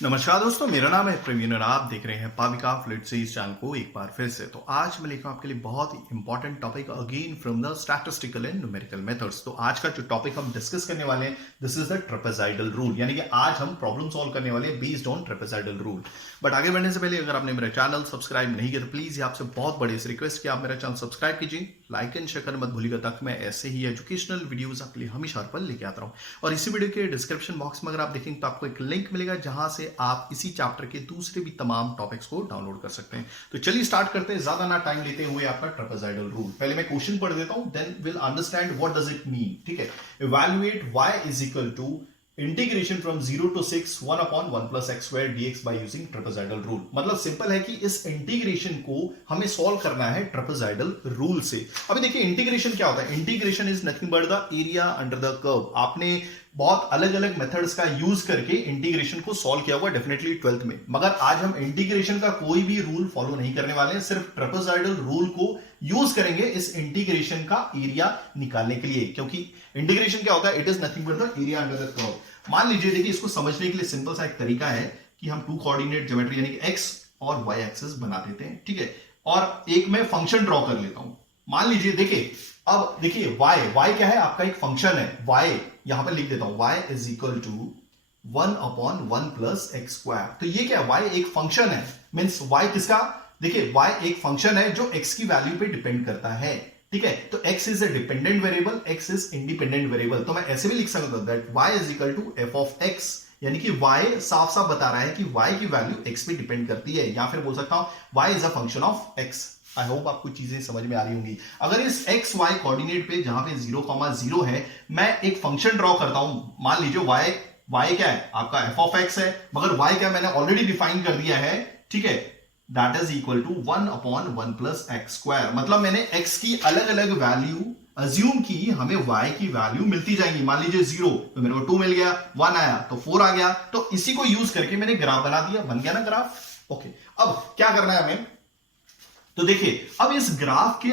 नमस्कार दोस्तों, मेरा नाम है प्रवीण और आप देख रहे हैं पाविका फ्लुइडसी इस चैनल को एक बार फिर से। तो आज मैं लेकर आपके लिए बहुत ही important topic again from the statistical and numerical methods. तो आज का जो टॉपिक हम डिस्कस करने वाले हैं this is the trapezoidal rule, यानी कि आज हम प्रॉब्लम सॉल्व करने वाले हैं based on trapezoidal rule. But आगे बढ़ने से पहले अगर आपने मेरा चैनल सब्सक्राइब नहीं किया तो प्लीज ये आपसे बहुत बड़ी रिक्वेस्ट कि आप मेरा चैनल सब्सक्राइब कीजिए, लाइक एंड शेयर करना मत भूलिएगा ताकि मैं ऐसे ही एजुकेशनल वीडियोस आपके लिए हमेशा पर लेके आता रहूं। और इसी वीडियो के डिस्क्रिप्शन बॉक्स में अगर आप देखेंगे तो आपको एक लिंक मिलेगा जहां से आप इसी चैप्टर के दूसरे भी तमाम टॉपिक्स को डाउनलोड कर सकते हैं। तो चलिए स्टार्ट करते हैं, ज्यादा ना टाइम लेते हुए आपका ट्रेपेजॉइडल रूल। पहले मैं क्वेश्चन पढ़ देता हूं, then will understand what does it mean. ठीक है, evaluate y is equal to integration from 0 to 6 1 upon 1 plus x square dx by using trapezoidal rule। मतलब सिंपल है कि इस इंटीग्रेशन को हमें सॉल्व करना है ट्रेपेजॉइडल रूल से। अभी देखिए इंटीग्रेशन क्या होता है। Integration is nothing but the area under the curve. आपने बहुत अलग अलग मेथड्स का यूज करके इंटीग्रेशन को सॉल्व किया हुआ डेफिनेटली 12th में, मगर आज हम इंटीग्रेशन का कोई भी रूल फॉलो नहीं करने वाले हैं, सिर्फ ट्रेपेजॉइडल रूल को यूज करेंगे इस इंटीग्रेशन का एरिया निकालने के लिए। क्योंकि इंटीग्रेशन क्या होता है, it is nothing but the area under the curve. मान लीजिए, देखिए इसको समझने के लिए सिंपल सा एक तरीका है कि हम टू कोऑर्डिनेट ज्योमेट्री यानी कि एक्स और वाई एक्सिस बना देते हैं। ठीक है, और एक मैं फंक्शन ड्रॉ कर लेता हूं। मान लीजिए, देखिए अब देखिए y क्या है, आपका एक फंक्शन है y, यहां पर लिख देता हूं y is equal to 1 upon 1 plus x square. तो ये क्या है, y एक फंक्शन है, मींस y किसका, देखिए y एक फंक्शन है जो x की वैल्यू पे डिपेंड करता है। ठीक है, तो x is a dependent variable, x is independent variable. तो मैं ऐसे भी लिख सकता हूं that y is equal to f of x, यानी कि y साफ साफ बता रहा है कि y की वैल्यू x पे डिपेंड करती है, या फिर बोल सकता हूं y is a function of x। I hope आपको चीजें समझ में आ रही होंगी। अगर इस एक्स वाई कोऑर्डिनेट पे जहां पे 0,0 है, मैं एक फंक्शन ड्रॉ करता हूं। मान लीजिए y क्या है, आपका f ऑफ x है, मगर y क्या मैंने ऑलरेडी डिफाइन कर दिया है। ठीक है, that is equal to 1 upon 1 plus x square. मतलब मैंने x की अलग अलग वैल्यू अज्यूम की, हमें y की वैल्यू मिलती जाएंगी। मान लीजिए 0 तो मेरे को 2 मिल गया, 1 आया तो 4 आ गया। तो इसी को यूज करके मैंने ग्राफ बना दिया, बन गया ना ग्राफ। ओके, अब क्या करना है हमें, तो देखिए अब इस ग्राफ के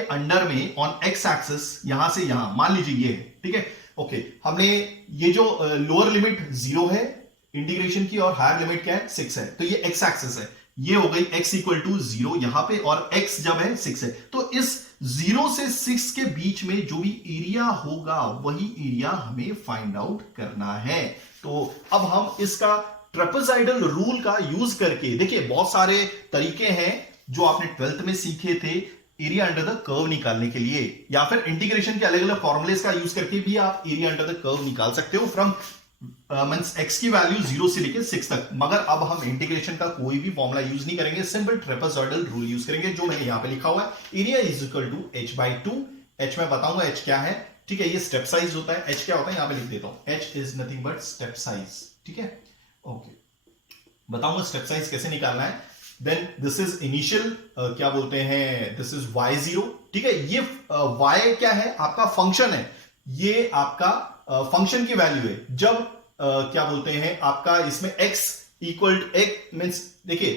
अंडर में ऑन एक्स एक्सिस यहां से यहां मान लीजिए ये है। ठीक है, ओके, हमने ये जो लोअर लिमिट 0 है इंटीग्रेशन की और हायर लिमिट क्या है 6 है, तो ये एक्स एक्सिस है, ये हो गई x इक्वल टू 0 यहां पे, और x जब है 6 है, तो इस 0 से 6 के बीच में जो भी एरिया होगा वही एरिया हमें फाइंड आउट करना है। तो अब हम इसका ट्रेपेजॉइडल रूल का यूज करके, देखिए बहुत सारे तरीके हैं जो आपने 12th में सीखे थे एरिया अंडर द कर्व निकालने के लिए, या फिर इंटीग्रेशन के अलग अलग फॉर्मुलेस का यूज करके भी आप एरिया अंडर द कर्व निकाल सकते हो फ्रॉम मींस x की वैल्यू 0 से लेकर 6 तक। मगर अब हम इंटीग्रेशन का कोई भी फॉर्मूला यूज नहीं करेंगे, सिंपल ट्रेपेजॉइडल रूल यूज करेंगे जो मैंने यहां पे लिखा हुआ है। Area is equal to h/2। h मैं बताऊंगा h क्या है। ठीक है, ये स्टेप साइज होता है, h क्या होता है यहां पे लिख देता हूं, h is nothing but step size. ठीक है, ओके, बताऊंगा स्टेप साइज कैसे निकालना है। देन दिस इज इनिशियल, क्या बोलते हैं, दिस इज y0। ठीक है, ये y क्या है, आपका फंक्शन है, ये आपका फंक्शन की वैल्यू है। जब क्या बोलते हैं आपका इसमें x equal to x means, देखिए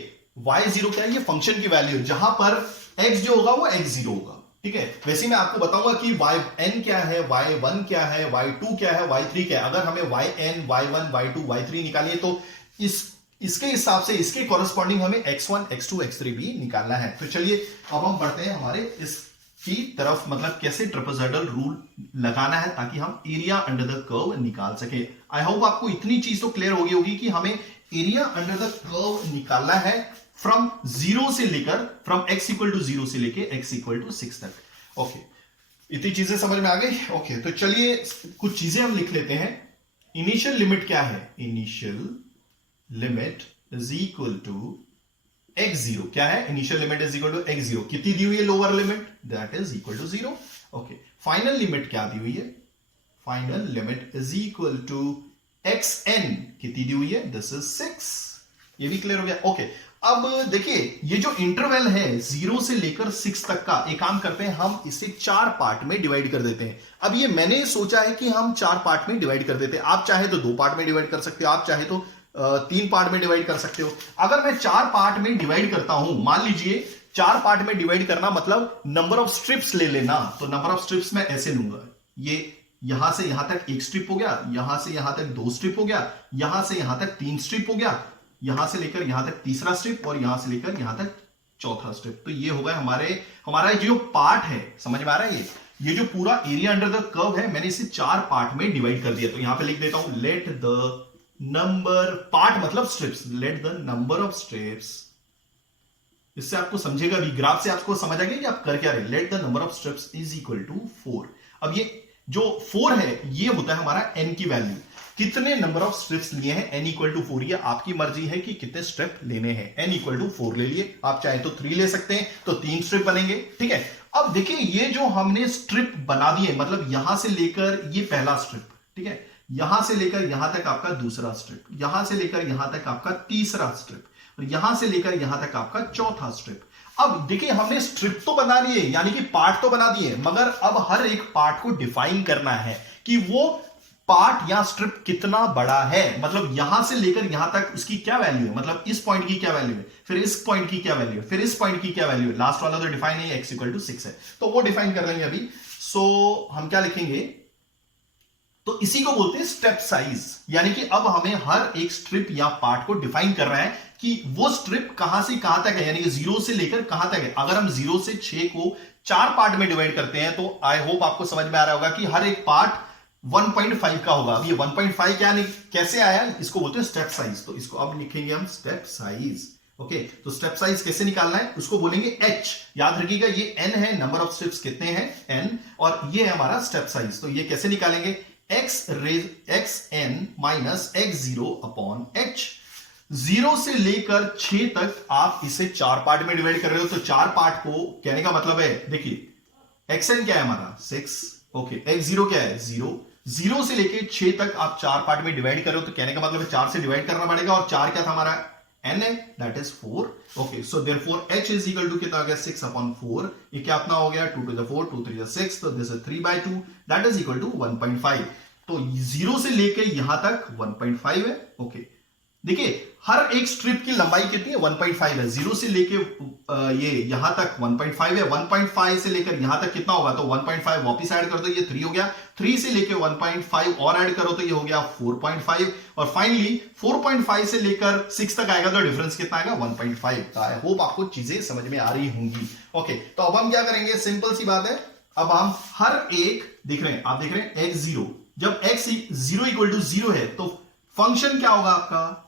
y0 क्या है, ये फंक्शन की वैल्यू है, जहां पर x जो होगा वो x0 होगा। ठीक है, वैसे मैं आपको बताऊंगा कि yn क्या है, y1 क्या है, y2 क्या है, y3 क्या है। अगर हमें yn, y1, y2, y3 निकालिए तो इसके हिसाब से इसके कॉरेस्पॉन्डिंग हमें x1, x2, x3 भी निकालना है। तो चलिए अब हम बढ़ते हैं हमारे इसकी तरफ, मतलब कैसे ट्रेपेजॉइडल रूल लगाना है ताकि हम एरिया अंडर द कर्व निकाल सके। आई होप आपको इतनी चीज तो क्लियर होगी कि हमें एरिया अंडर द कर्व निकालना है फ्रॉम 0 से लेकर, फ्रॉम x इक्वल टू 0 से लेकर x इक्वल टू 6 तक। ओके, इतनी चीजें समझ में आ गई। ओके, तो चलिए कुछ चीजें हम लिख लेते हैं। इनिशियल लिमिट क्या है, initial limit is equal to x0। क्या है, initial limit is equal to x0। कितनी दी हुई है lower limit, that is equal to 0। Okay, final limit क्या दी हुई है, final limit is equal to xn। कितनी दी हुई है, दिस इज 6। ये भी क्लियर हो गया। ओके, अब देखिए ये जो इंटरवल है 0 से लेकर 6 तक का, एक काम करते हैं हम इसे 4 पार्ट में डिवाइड कर देते हैं। अब ये मैंने सोचा है कि हम 4 पार्ट में डिवाइड कर देते हैं, आप चाहे तो 2 पार्ट में डिवाइड कर सकते हो, आप चाहे तो 3 पार्ट में डिवाइड कर सकते हो। अगर मैं 4 पार्ट में डिवाइड करता हूं, मान लीजिए 4 पार्ट में डिवाइड करना मतलब नंबर ऑफ स्ट्रिप्स ले लेना, तो नंबर ऑफ स्ट्रिप्स मैं ऐसे लूंगा, ये यहां से यहां तक एक स्ट्रिप हो गया, यहां से यहां तक 2 स्ट्रिप हो गया, यहां से यहां तक 3 स्ट्रिप हो गया, यहां से लेकर यहां तक तीसरा स्ट्रिप और यहां से लेकर यहां तक चौथा स्ट्रिप। तो ये होगा हमारा जो पार्ट है, समझ में आ रहा है? ये जो पूरा एरिया अंडर द कर्व है, मैंने इसे 4 पार्ट में डिवाइड कर दिया। तो यहां पे लिख देता हूं लेट द नंबर, पार्ट मतलब strips, late the number of strips, इससे आपको समझेगा भी, ग्राफ से आपको समझ आ गया कि आप कर क्या रहे। Let the number of strips is equal to 4। अब ये जो 4 है ये होता है हमारा n की वैल्यू, कितने नंबर ऑफ स्ट्रिप्स लिए हैं, n इक्वल टू 4। ये आपकी मर्जी है कि कितने स्ट्रिप लेने हैं। n इक्वल टू 4 ले लिए, आप चाहे तो 3 ले सकते हैं, तो 3 स्ट्रिप बनेंगे, ठीक है। अब देखिए ये जो हमने स्ट्रिप बना दिए, मतलब यहां से लेकर ये पहला स्ट्रिप, ठीक है, यहां से लेकर यहां तक आपका दूसरा स्ट्रिप, यहां से लेकर यहां तक आपका तीसरा स्ट्रिप, और यहां से लेकर यहां तक आपका चौथा स्ट्रिप। अब देखिए हमने स्ट्रिप तो बना लिए, यानी कि पार्ट तो बना दिए, मगर अब हर एक पार्ट को डिफाइन करना है कि वो पार्ट या स्ट्रिप कितना बड़ा है, मतलब यहां से लेकर यहां तक उसकी क्या वैल्यू है, मतलब इस पॉइंट की क्या वैल्यू है, फिर इस पॉइंट की क्या वैल्यू है, फिर इस पॉइंट की क्या वैल्यू है। लास्ट वाला तो डिफाइन है, x इक्वल टू 6 है, तो वो डिफाइन कर लेंगे अभी। सो हम क्या लिखेंगे, तो इसी को बोलते हैं स्टेप साइज, यानी कि अब हमें हर एक स्ट्रिप या पार्ट को डिफाइन कर रहा है कि वो स्ट्रिप कहां से कहां तक है, यानी कि 0 से लेकर कहां तक है। अगर हम 0 से 6 को 4 पार्ट में डिवाइड करते हैं, तो आई होप आपको समझ में आ रहा होगा कि हर एक पार्ट 1.5 का होगा। अब ये 1.5 क्या नहीं, कैसे आया, इसको बोलते हैं स्टेप साइज। तो इसको अब लिखेंगे हम स्टेप साइज। ओके, तो स्टेप साइज कैसे निकालना है, उसको बोलेंगे h। याद रखिएगा ये n है, नंबर ऑफ स्टेप्स कितने हैं n, और ये है हमारा स्टेप साइज। तो ये कैसे निकालेंगे, xn minus x0 upon h। 0 से लेकर 6 तक आप इसे 4 पार्ट में डिवाइड कर रहे हो, तो 4 पार्ट को कहने का मतलब है, देखिए xn क्या है हमारा 6, ओके, x0 क्या है 0। 0 से लेके 6 तक आप 4 पार्ट में डिवाइड कर रहे हो, तो कहने का मतलब है 4 से डिवाइड करना पड़ेगा, और 4 क्या था हमारा n है, that is 4। Okay, so therefore h is equal to कितना हो गया 6 अपॉन 4। ये क्या अपना हो गया 2 to the 4, 2 3 the 6, तो this is 3/2, that is equal to 1.5। तो 0 से लेके यहां तक 1.5 है। ओके, देखिए हर एक स्ट्रिप की लंबाई कितनी है 1.5 है। 0 से लेके ये यहां तक 1.5 है, 1.5 से लेकर यहां तक कितना होगा, तो 1.5 वापस ऐड कर दो, ये 3 हो गया, 3 से लेके 1.5 और ऐड करो तो ये हो गया 4.5, और फाइनली 4.5 से लेकर 6 तक आएगा तो डिफरेंस कितना आएगा 1.5 का। आई होप आपको चीजें समझ में आ रही होंगी। ओके, तो अब हम क्या करेंगे, सिंपल सी बात है, अब हम हर एक देख रहे हैं, आप देख रहे हैं x0, जब x0 इक्वल टू 0 है तो फंक्शन क्या होगा आपका,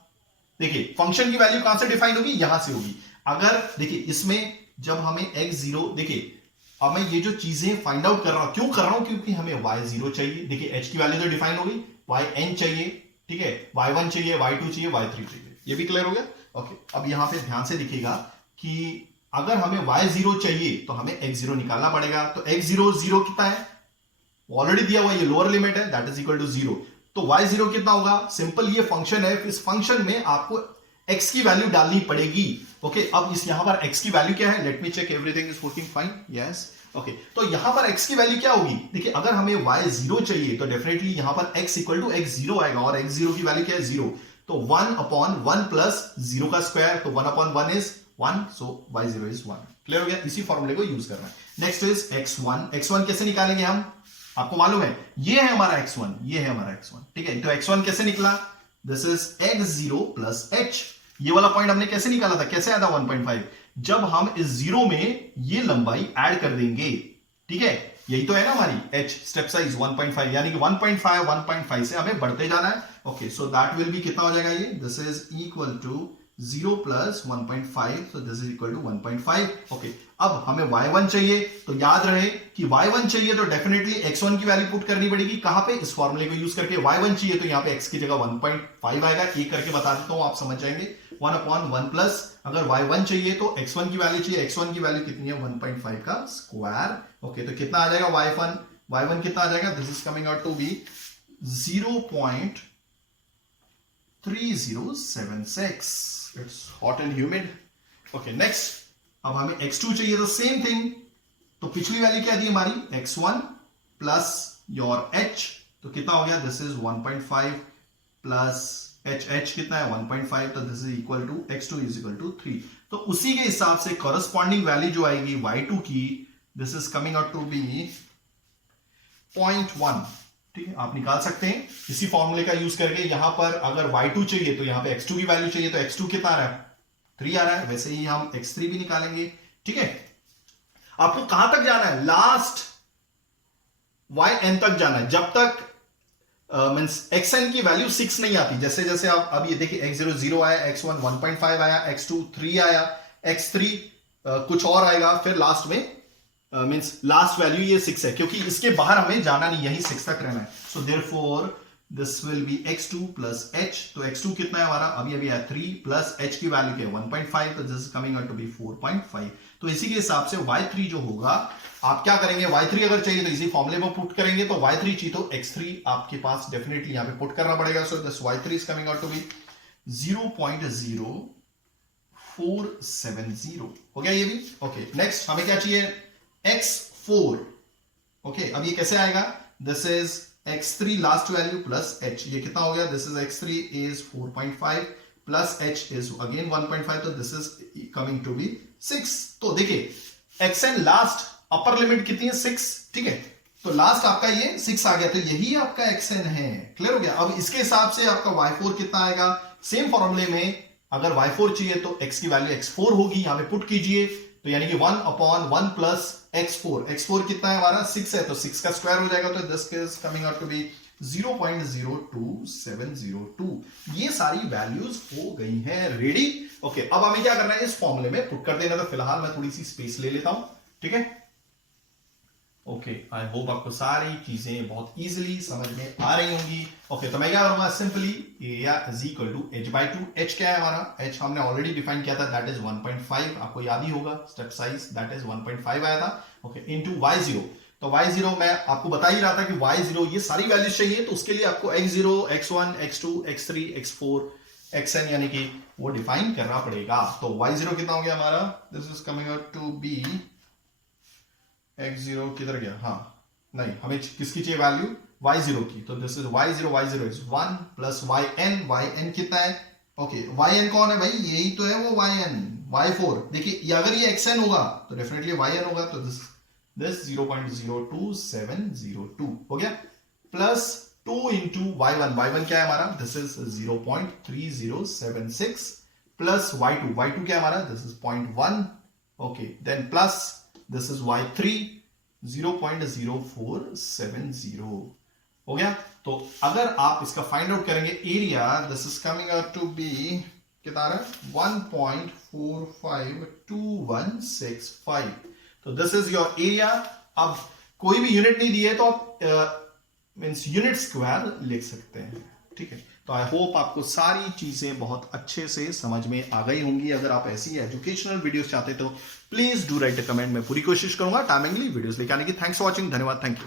देखिए फंक्शन की वैल्यू कहां से डिफाइन होगी, यहां से होगी। अगर देखिए इसमें जब हमें x0, देखिए अब मैं ये जो चीजें फाइंड आउट कर रहा हूं, क्यों कर रहा हूं, क्योंकि हमें y0 चाहिए, देखिए h की वैल्यू तो डिफाइन हो गई, yn चाहिए, ठीक है, y1 चाहिए, y2 चाहिए, y3 चाहिए, ये भी क्लियर हो गया। ओके, अब यहां पे ध्यान से दिखिएगा कि अगर हमें y0 चाहिए तो हमें x0 निकालना पड़ेगा। तो x0 0 कितना है, ऑलरेडी दिया हुआ, ये लोअर लिमिट है, दैट इज इक्वल टू 0। तो y0 कितना होगा, सिंपल ये फंक्शन है, इस फंक्शन में आपको x की वैल्यू डालनी पड़ेगी। ओके, अब इस यहां पर x की वैल्यू क्या है, let me check everything is working fine, yes. Okay, तो यहां पर x की वैल्यू क्या होगी, देखिए अगर हमें y0 चाहिए तो डेफिनेटली यहां पर x इक्वल टू x0 आएगा, और x0 की वैल्यू क्या है 0, तो 1 अपॉन 1 प्लस 0 का स्क्वायर, तो 1 upon 1 is 1, so y0 is 1। Clear हो गया, इसी फॉर्मूले को यूज करना है। नेक्स्ट इज x1 कैसे निकालेंगे हम, आपको मालूम है ये है हमारा x1, ये है हमारा x1, ठीक है। तो x1 कैसे निकला, this is x0 plus h। ये वाला पॉइंट हमने कैसे निकाला था, कैसे आया था 1.5, जब हम इस 0 में ये लंबाई ऐड कर देंगे, ठीक है, यही तो है ना हमारी h स्टेप साइज 1.5, यानी कि 1.5 से हमें बढ़ते जाना है। Okay, so that will be कितना हो जाएगा ये, this is equal to 0 plus 1.5, so this is equal to 1.5। Okay, अब हमें y1 चाहिए, तो याद रहे कि y1 चाहिए तो डेफिनेटली x1 की वैल्यू पुट करनी पड़ेगी, कहां पे, इस फॉर्मूले को यूज करके। y1 चाहिए तो यहां पे x की जगह 1.5 आएगा, एक करके बता देता हूं, आप समझ जाएंगे। 1 अपॉन 1 प्लस, अगर y1 चाहिए तो x1 की वैल्यू चाहिए, x1 की वैल्यू कितनी है 1.5 का स्क्वायर। ओके, तो कितना आ जाएगा y1 कितना आ जाएगा, this is coming out to be 0.3076। It's hot and humid. Okay, next, अब हमें x2 चाहिए, तो सेम थिंग, तो पिछली वैल्यू क्या दी हमारी x1 प्लस योर h, तो कितना हो गया, दिस इज 1.5 प्लस h कितना है 1.5, तो this is equal to x2 is equal to 3। तो उसी के हिसाब से कॉरेस्पॉन्डिंग वैल्यू जो आएगी y2 की, this is coming out to be 0.1, ठीक है, आप निकाल सकते हैं इसी फॉर्मूले का यूज करके। यहां पर अगर y2 चाहिए तो यहां पे x2 की वैल्यू चाहिए, तो x2 कितना आ रहा है, 3 आ रहा है, वैसे ही हम x3 भी निकालेंगे। ठीक है, आपको कहां तक जाना है, लास्ट yn तक जाना है, जब तक मींस xn की वैल्यू 6 नहीं आती। जैसे जैसे आप अब ये देखिए x0 0 आया, x1 1.5 आया, x2 3 आया, x3 कुछ और आएगा, फिर लास्ट में मींस लास्ट वैल्यू ये 6 है, क्योंकि इसके बाहर हमें जाना नहीं, यही 6 तक रहना है। So therefore this will be x2 plus h। तो x2 कितना है हमारा, अभी अभी है 3 प्लस h की वैल्यू क्या है 1.5, तो this is coming out to be 4.5। तो इसी के हिसाब से y3 जो होगा, आप क्या करेंगे, y3 अगर चाहिए तो इसी फॉर्मूले में पुट करेंगे, तो y3 चाहिए तो x3 आपके पास डेफिनेटली यहां पे पुट करना पड़ेगा। So this y3 is coming out to be 0.0470। हो गया ये भी। ओके, नेक्स्ट हमें क्या चाहिए, x4। ओके, अब ये कैसे आएगा, this is x3 last value plus h, ये कितना हो गया, this is x3 is 4.5 plus h is again 1.5, तो this is coming to be 6। तो देखिए xn लास्ट अपर लिमिट कितनी है, 6। ठीक है, तो लास्ट आपका ये 6 आ गया, तो यही आपका xn है। क्लियर हो गया। अब इसके हिसाब से आपका y4 कितना आएगा, सेम फॉर्मूले में अगर y4 चाहिए तो x की वैल्यू x4 होगी, यहां पे पुट कीजिए, तो यानी कि 1/1 प्लस x4, x4 कितना है हमारा 6 है, तो 6 का स्क्वायर हो जाएगा, तो this is coming out to be 0.02702। ये सारी वैल्यूज हो गई हैं रेडी। ओके, अब हमें क्या करना है, इस फॉर्मूले में पुट कर देना। तो फिलहाल मैं थोड़ी सी स्पेस ले लेता हूं। ठीक है, ओके, आई होप आपको सारी चीजें बहुत इजीली समझ में आ रही होंगी। ओके, तो मैं क्या करूंगा, simply area is equal to h/2। h क्या है हमारा, h हमने ऑलरेडी डिफाइन किया था, दैट इज 1.5, आपको याद ही होगा स्टेप साइज, दैट इज 1.5 आया था। ओके, इनटू y0, तो y0 मैं आपको बता ही रहा था कि y0 ये सारी वैल्यूज चाहिए, तो उसके लिए आपको x0 x1 x2 x3 x4 xn यानी कि वो डिफाइन करना पड़ेगा। तो y0 कितना हो गया हमारा, this is coming out to be x0 किधर गया, हाँ नहीं, हमें किसकी चाहिए वैल्यू, y0 की, तो this is y0 is 1 plus yn कितना है, ओके yn कौन है भाई, यही तो है वो yn, y4 देखिए, अगर ये xn होगा तो डेफिनेटली yn होगा, तो दिस 0.02702 हो गया, प्लस 2 इंटू y1 क्या है हमारा, दिस इज 0.3076 प्लस y2 क्या है हमारा, this is 0.1। Okay, then plus this is y3 0.0470 हो गया। तो अगर आप इसका फाइंड आउट करेंगे area, this is coming out to be कितना आ रहा है 1.452165। तो दिस इज योर एरिया। अब कोई भी यूनिट नहीं दी है तो आप मींस यूनिट स्क्वायर लिख सकते हैं। ठीक है, तो आई होप आपको सारी चीजें बहुत अच्छे से समझ में आ गई होंगी। अगर आप ऐसी एजुकेशनल वीडियोस चाहते तो please do right a comment, मैं पूरी कोशिश करूंगा टाइमिंगली वीडियोस लेके आने की। थैंक्स फॉर वॉचिंग, धन्यवाद, थैंक यू।